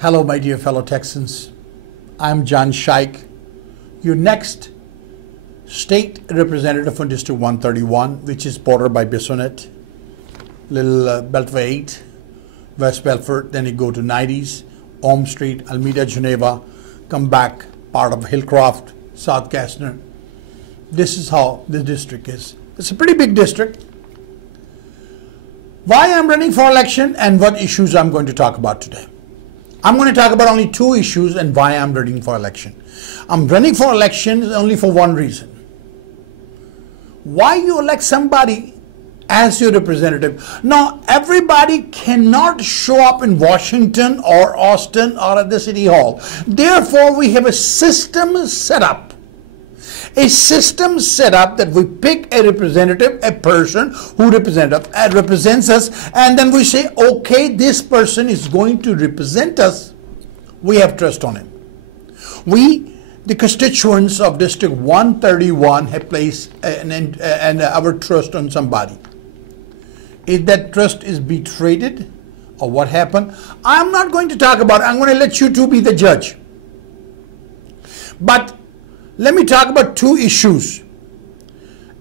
Hello, my dear fellow Texans. I'm John Shike, your next state representative from District 131, which is bordered by Bissonnet, Little Beltway 8, West Belfort, then you go to 90s, Elm Street, Alameda, Geneva, come back, part of Hillcroft, South Gassner. This is how the district is. It's a pretty big district. Why I'm running for election and what issues I'm going to talk about today. I'm going to talk about only two issues and why I'm running for election. I'm running for election only for one reason. Why you elect somebody as your representative? Now, everybody cannot show up in Washington or Austin or at the City Hall. Therefore, we have a system set up. A system set up that we pick a representative, a person who represents us, and then we say, okay, this person is going to represent us. We have trust on him. We, the constituents of District 131, have placed our trust on somebody. If that trust is betrayed or what happened, I'm not going to talk about it. I'm going to let you two be the judge. But let me talk about two issues.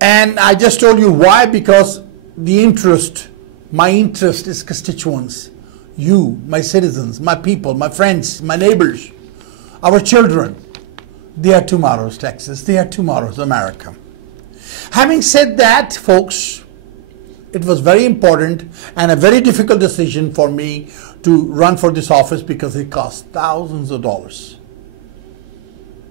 And I just told you why, because my interest is constituents. You, my citizens, my people, my friends, my neighbors, our children. They are tomorrow's Texas. They are tomorrow's America. Having said that, folks, it was very important and a very difficult decision for me to run for this office because it cost thousands of dollars.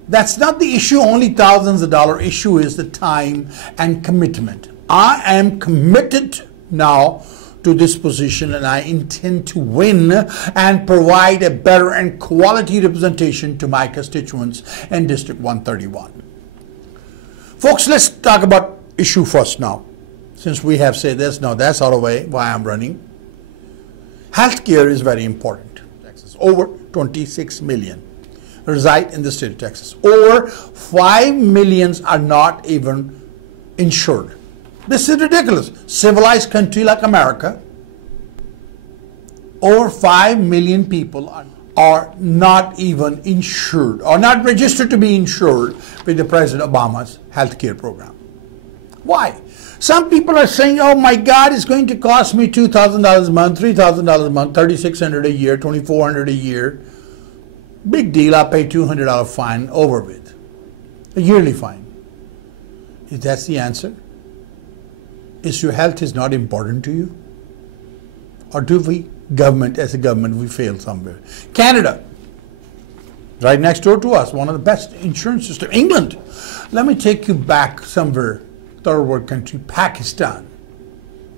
That's not the issue, only thousands of dollars. Issue is the time and commitment. I am committed now to this position and I intend to win and provide a better and quality representation to my constituents in District 131. Folks, let's talk about issue first now. Since we have said this, now that's out of the way, why I'm running. Healthcare is very important. Texas, over 26 million. Reside in the state of Texas. Over 5 million are not even insured. This is ridiculous. Civilized country like America, over 5 million people are not even insured or not registered to be insured with the President Obama's health care program. Why? Some people are saying, oh my God, it's going to cost me $2,000 a month, $3,000 a month, $3,600 a year, $2,400 a year. Big deal, I'll pay $200 fine, over with. A yearly fine. If that's the answer, is your health is not important to you? Or do we, as a government, we fail somewhere? Canada, right next door to us, one of the best insurance systems. England, let me take you back somewhere, third world country, Pakistan.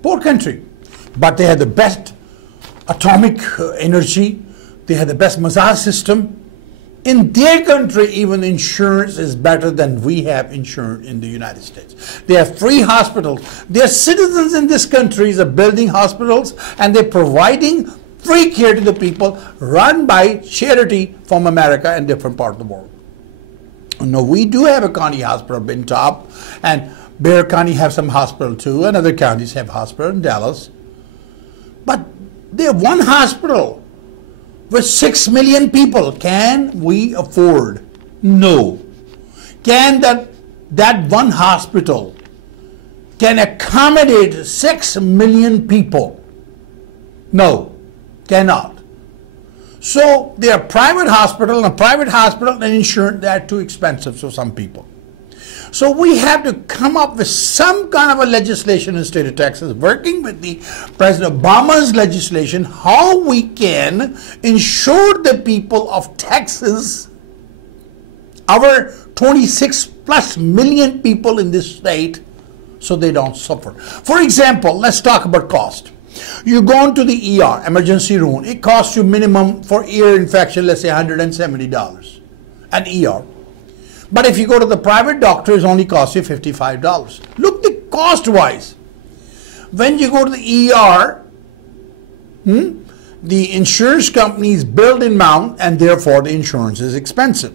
Poor country, but they had the best atomic energy, they had the best massage system. In their country, even insurance is better than we have insurance in the United States. They have free hospitals. Their citizens in this country are building hospitals and they're providing free care to the people, run by charity from America and different parts of the world. Now, we do have a county hospital in Top, and Bear County have some hospital too, and other counties have hospital in Dallas. But they have one hospital with 6 million people. Can we afford? No. Can that one hospital can accommodate 6 million people? No, cannot. So they are private hospital, and a private hospital and insurance, they are too expensive for some people. So we have to come up with some kind of a legislation in the state of Texas, working with the President Obama's legislation, how we can ensure the people of Texas, our 26 plus million people in this state, so they don't suffer. For example, let's talk about cost. You go into the ER, emergency room, it costs you minimum for ear infection, let's say $170, an ER. But if you go to the private doctor, it only costs you $55. Look the cost-wise. When you go to the ER, the insurance companies build in amount, and therefore the insurance is expensive.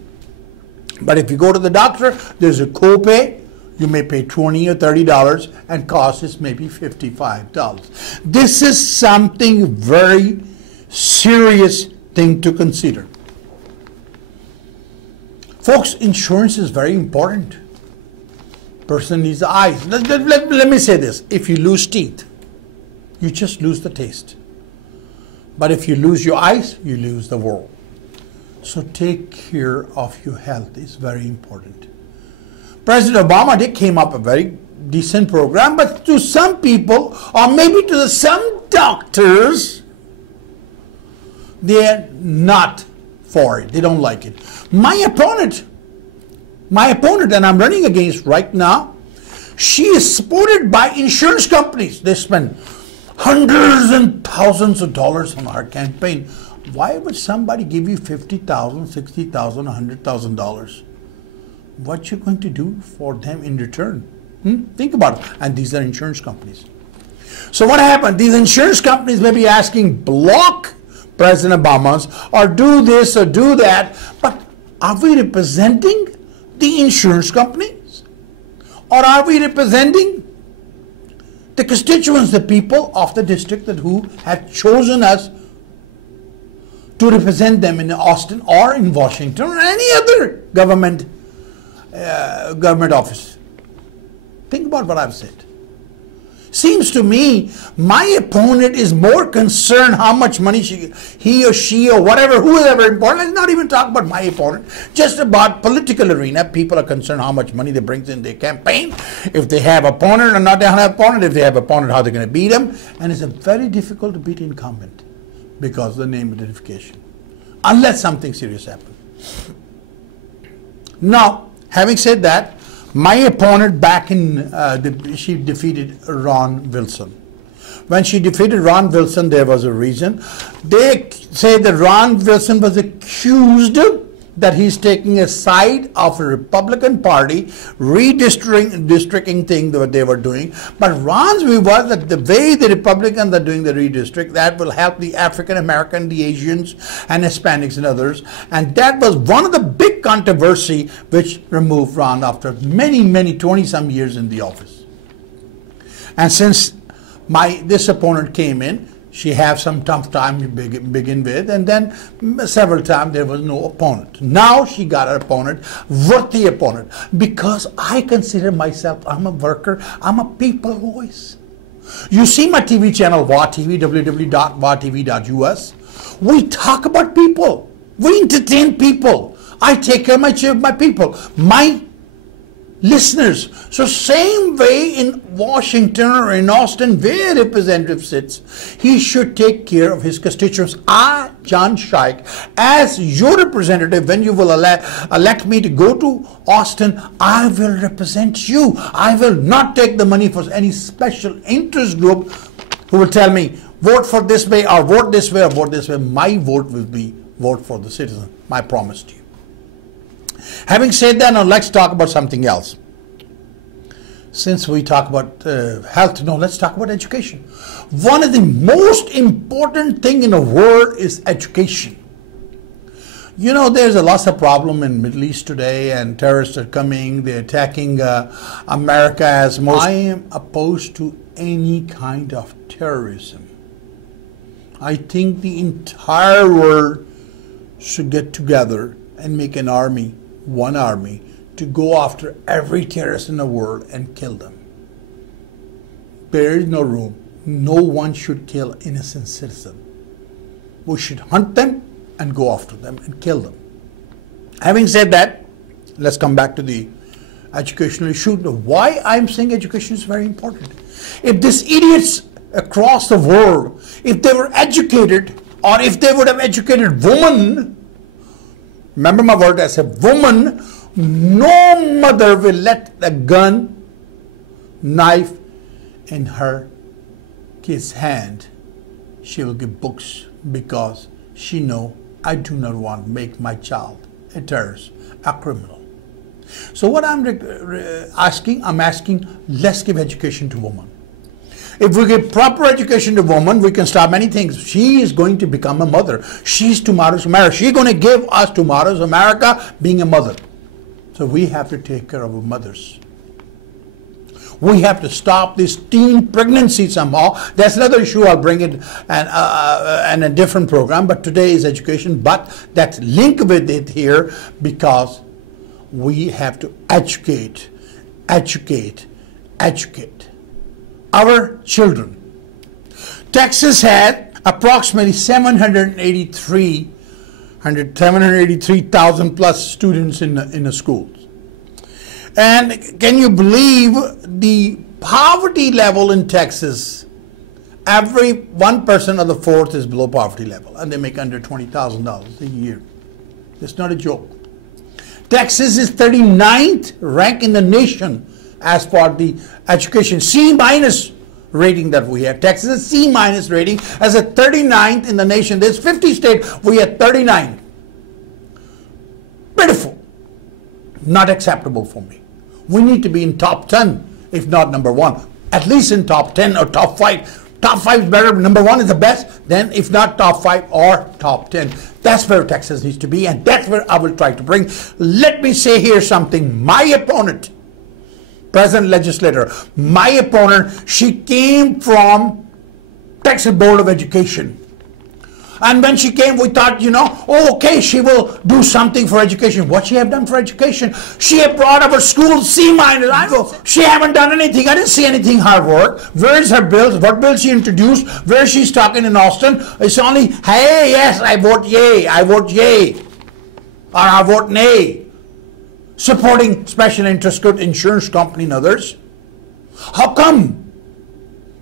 But if you go to the doctor, there's a copay. You may pay $20 or $30, and cost is maybe $55. This is something very serious thing to consider. Folks, insurance is very important. Person needs eyes. Let me say this. If you lose teeth, you just lose the taste. But if you lose your eyes, you lose the world. So take care of your health. It's very important. President Obama did came up a very decent program, but to some people, or maybe to some doctors, they're not for it. They don't like it. My opponent, and I'm running against right now, she is supported by insurance companies. They spend hundreds and thousands of dollars on our campaign. Why would somebody give you $50,000, $60,000, $100,000? What you going to do for them in return? Think about it. And these are insurance companies. So what happened? These insurance companies may be asking, block President Obama's, or do this or do that, but are we representing the insurance companies? Or are we representing the constituents, the people of the district who have chosen us to represent them in Austin or in Washington or any other government office? Think about what I've said. Seems to me my opponent is more concerned how much money he or she or whatever, whoever important. Let's not even talk about my opponent. Just about political arena, people are concerned how much money they bring in their campaign. If they have opponent or not they have opponent. If they have opponent, how they're going to beat them. And it's very difficult to beat incumbent because of the name identification, unless something serious happens. Now, having said that, my opponent back in, she defeated Ron Wilson. When she defeated Ron Wilson, there was a reason. They say that Ron Wilson was accused that he's taking a side of a Republican Party, redistricting thing that they were doing. But Ron's view was that the way the Republicans are doing the redistrict, that will help the African American, the Asians, and Hispanics and others. And that was one of the big controversy which removed Ron after many, 20-some years in the office. And since this opponent came in, She had some tough time to begin with, and then several times there was no opponent. Now she got an opponent, worthy opponent, because I consider myself, I'm a worker, I'm a people voice. You see my TV channel, WATV, www.watv.us. We talk about people. We entertain people. I take care of my people, my listeners. So same way in Washington or in Austin, where a representative sits, he should take care of his constituents. I, John Shike, as your representative, when you will elect me to go to Austin, I will represent you. I will not take the money for any special interest group who will tell me, vote for this way or vote this way or vote this way. My vote will be vote for the citizen. My promise to you. Having said that, now let's talk about something else. Since we talk about health, no, let's talk about education. One of the most important thing in the world is education. You know, there's a lot of problem in Middle East today, and terrorists are coming, they're attacking America as most. I am opposed to any kind of terrorism. I think the entire world should get together and make an army, one army, to go after every terrorist in the world and kill them. There is no room. No one should kill innocent citizen. We should hunt them and go after them and kill them. Having said that, let's come back to the educational issue. Why I'm saying education is very important. If these idiots across the world, if they were educated, or if they would have educated women, remember my word, I said woman, no mother will let a gun, knife in her kid's hand. She will give books because she know I do not want to make my child a terrorist, a criminal. So what I'm asking, let's give education to women. If we give proper education to women, we can stop many things. She is going to become a mother. She's tomorrow's America. She's going to give us tomorrow's America being a mother. So we have to take care of our mothers. We have to stop this teen pregnancy somehow. That's another issue. I'll bring it in a different program. But today is education. But that's linked with it here because we have to educate our children. Texas had approximately 783,000 plus students in the schools. And can you believe the poverty level in Texas? Every 1% of the fourth is below poverty level, and they make under $20,000 a year. It's not a joke. Texas is 39th rank in the nation as for the education C- rating that we have. Texas is C- rating as a 39th in the nation. There's 50 states, we are 39. Pitiful. Not acceptable for me. We need to be in top 10, if not number 1. At least in top 10 or top 5. Top 5 is better, number 1 is the best, then if not top 5 or top 10. That's where Texas needs to be, and that's where I will try to bring. Let me say here something. My opponent, present legislator, my opponent, she came from Texas Board of Education. And when she came, we thought, you know, oh, okay, she will do something for education. What she have done for education? She have brought our school C-. I go, she haven't done anything. I didn't see anything hard work. Where is her bills? What bill she introduced? Where she's talking in Austin? It's only, hey, yes, I vote yay. I vote yay. Or I vote nay. Supporting special interest group, insurance company and others. How come?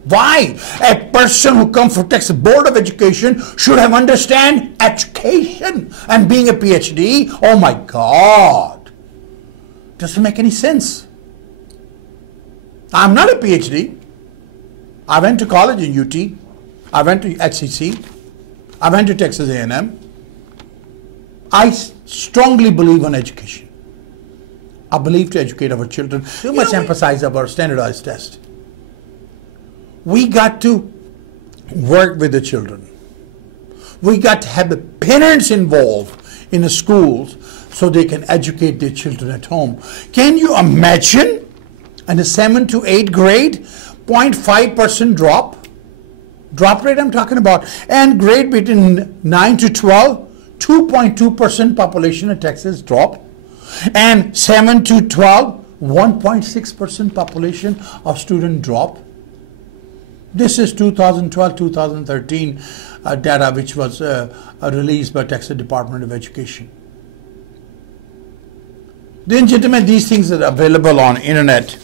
Why? A person who comes from Texas Board of Education should have understand education and being a PhD. Oh my God. Doesn't make any sense. I'm not a PhD. I went to college in UT. I went to HCC. I went to Texas A&M. I strongly believe in education. I believe to educate our children. Too much emphasize about standardized test. We got to work with the children. We got to have the parents involved in the schools so they can educate their children at home. Can you imagine in the 7th to 8th grade, 0.5% drop Drop rate I'm talking about. And grade between 9 to 12, 2.2% population in Texas drop. And 7 to 12, 1.6% population of student drop. This is 2012-2013 data which was released by Texas Department of Education. Then, gentlemen, these things are available on internet.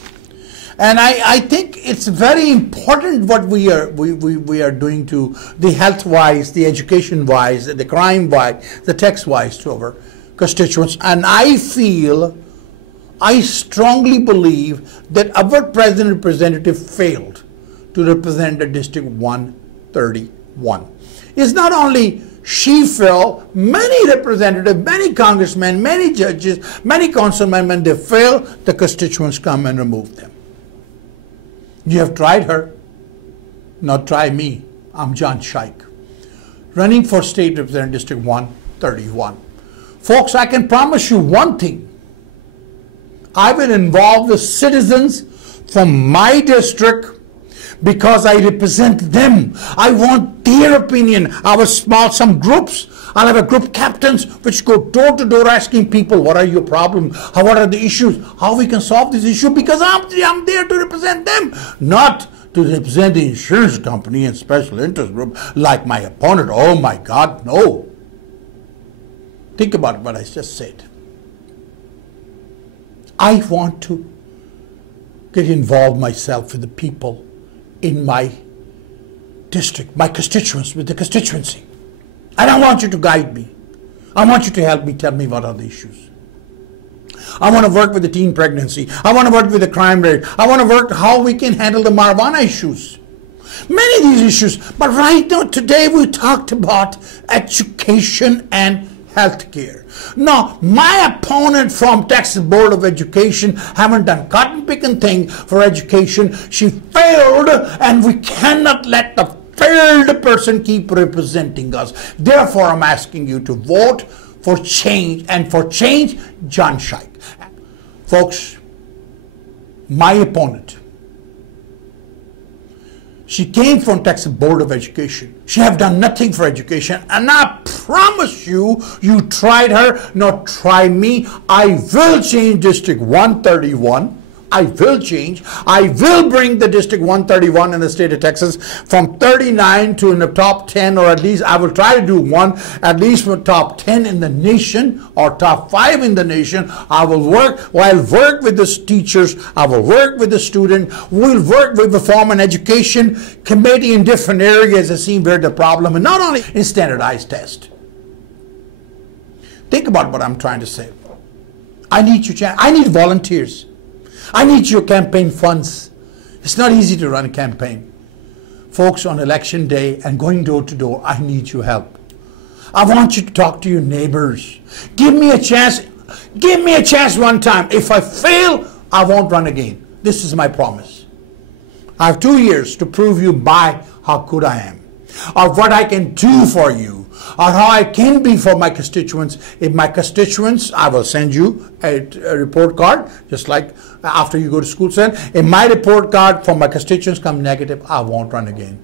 And I think it's very important what we are doing to the health-wise, the education-wise, the crime-wise, the tax-wise to our constituents. And I strongly believe that our president representative failed to represent the District 131. It's not only she failed, many representatives, many congressmen, many judges, many councilmen, they fail, the constituents come and remove them. You have tried her, now try me. I'm John Shike, running for State Representative District 131. Folks, I can promise you one thing. I will involve the citizens from my district because I represent them. I want their opinion. Some groups, I'll have a group captains which go door to door asking people, what are your problems? What are the issues? How we can solve this issue? Because I'm there to represent them, not to represent the insurance company and special interest group like my opponent. Oh my God, no. Think about what I just said. I want to get involved myself with the people in my district, my constituents, with the constituency. And I want you to guide me. I want you to help me, tell me what are the issues. I want to work with the teen pregnancy. I want to work with the crime rate. I want to work how we can handle the marijuana issues. Many of these issues. But right now, today we talked about education and healthcare. Now, my opponent from Texas Board of Education haven't done cotton picking thing for education. She failed, and we cannot let the failed person keep representing us. Therefore, I'm asking you to vote for change, and for change, John Shike. Folks, my opponent, she came from Texas Board of Education. She have done nothing for education. And I promise you, you tried her, now try me. I will change District 131. I will change. I will bring the District 131 in the state of Texas from 39 to in the top 10, or at least I will try to do one, at least for top 10 in the nation or top 5 in the nation. I will work with the teachers. I will work with the student. We'll work with the form and education committee in different areas that seem where the problem, and not only in standardized test. Think about what I'm trying to say. I need you. I need volunteers. I need your campaign funds. It's not easy to run a campaign. Folks, on election day and going door to door, I need your help. I want you to talk to your neighbors. Give me a chance. Give me a chance one time. If I fail, I won't run again. This is my promise. I have 2 years to prove you by how good I am, or what I can do for you, or how I can be for my constituents. If my constituents, I will send you a report card, just like after you go to school. If my report card from my constituents come negative, I won't run again.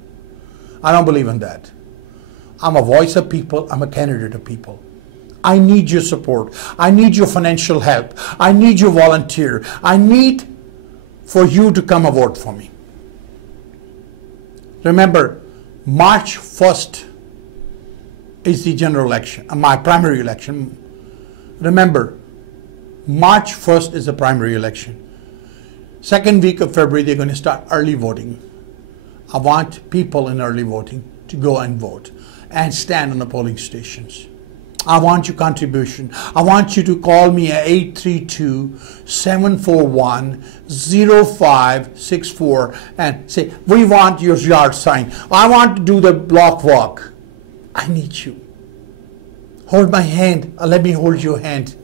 I don't believe in that. I'm a voice of people. I'm a candidate of people. I need your support. I need your financial help. I need your volunteer. I need for you to come and vote for me. Remember, March 1st is the general election, my primary election. Remember, March 1st is the primary election. Second week of February, they're going to start early voting. I want people in early voting to go and vote and stand on the polling stations. I want your contribution. I want you to call me at 832-741-0564 and say, we want your yard sign. I want to do the block walk. I need you. Hold my hand and let me hold your hand.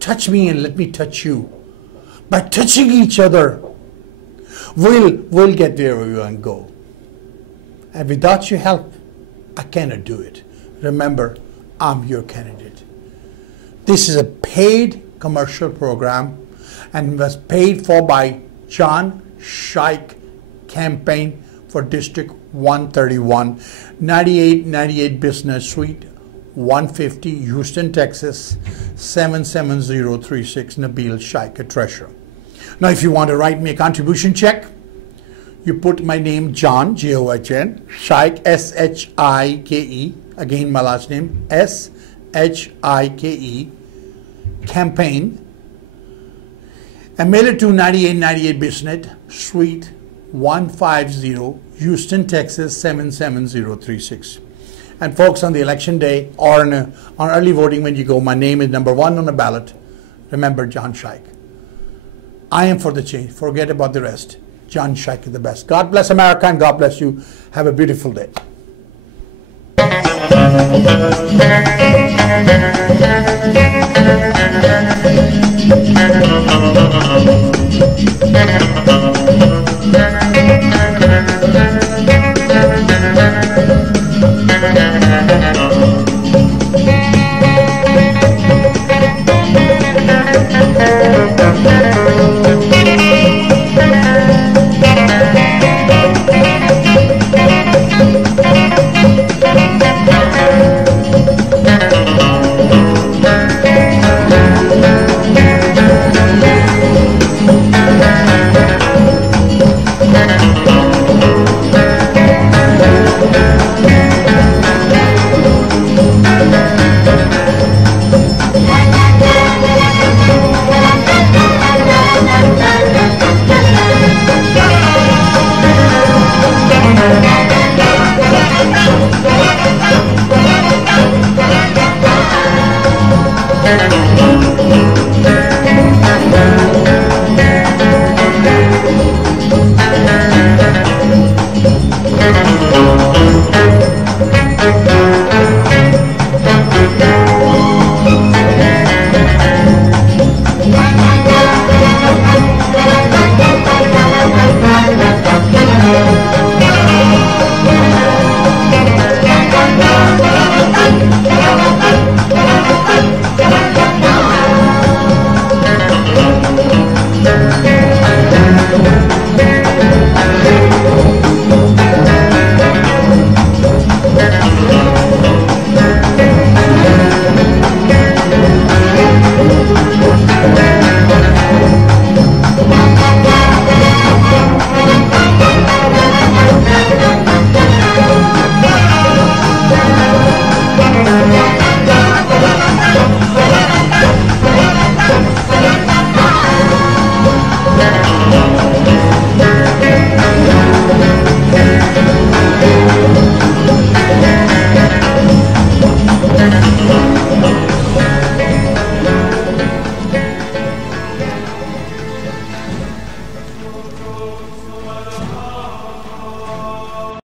Touch me and let me touch you. By touching each other, we'll get where we want to go. And without your help, I cannot do it. Remember, I'm your candidate. This is a paid commercial program and was paid for by John Shike Campaign for District 131, 9898 Business Suite, 150, Houston, Texas, 77036, Nabil Shike, Treasurer. Now, if you want to write me a contribution check, you put my name, John, John, Shike, S-H-I-K-E, again my last name, S-H-I-K-E, campaign, and mail it to 9898 Business Suite, 150, Houston, Texas, 77036. And folks, on the election day or on early voting, when you go, my name is number 1 on the ballot. Remember John Shike. I am for the change. Forget about the rest. John Shike is the best. God bless America and God bless you. Have a beautiful day.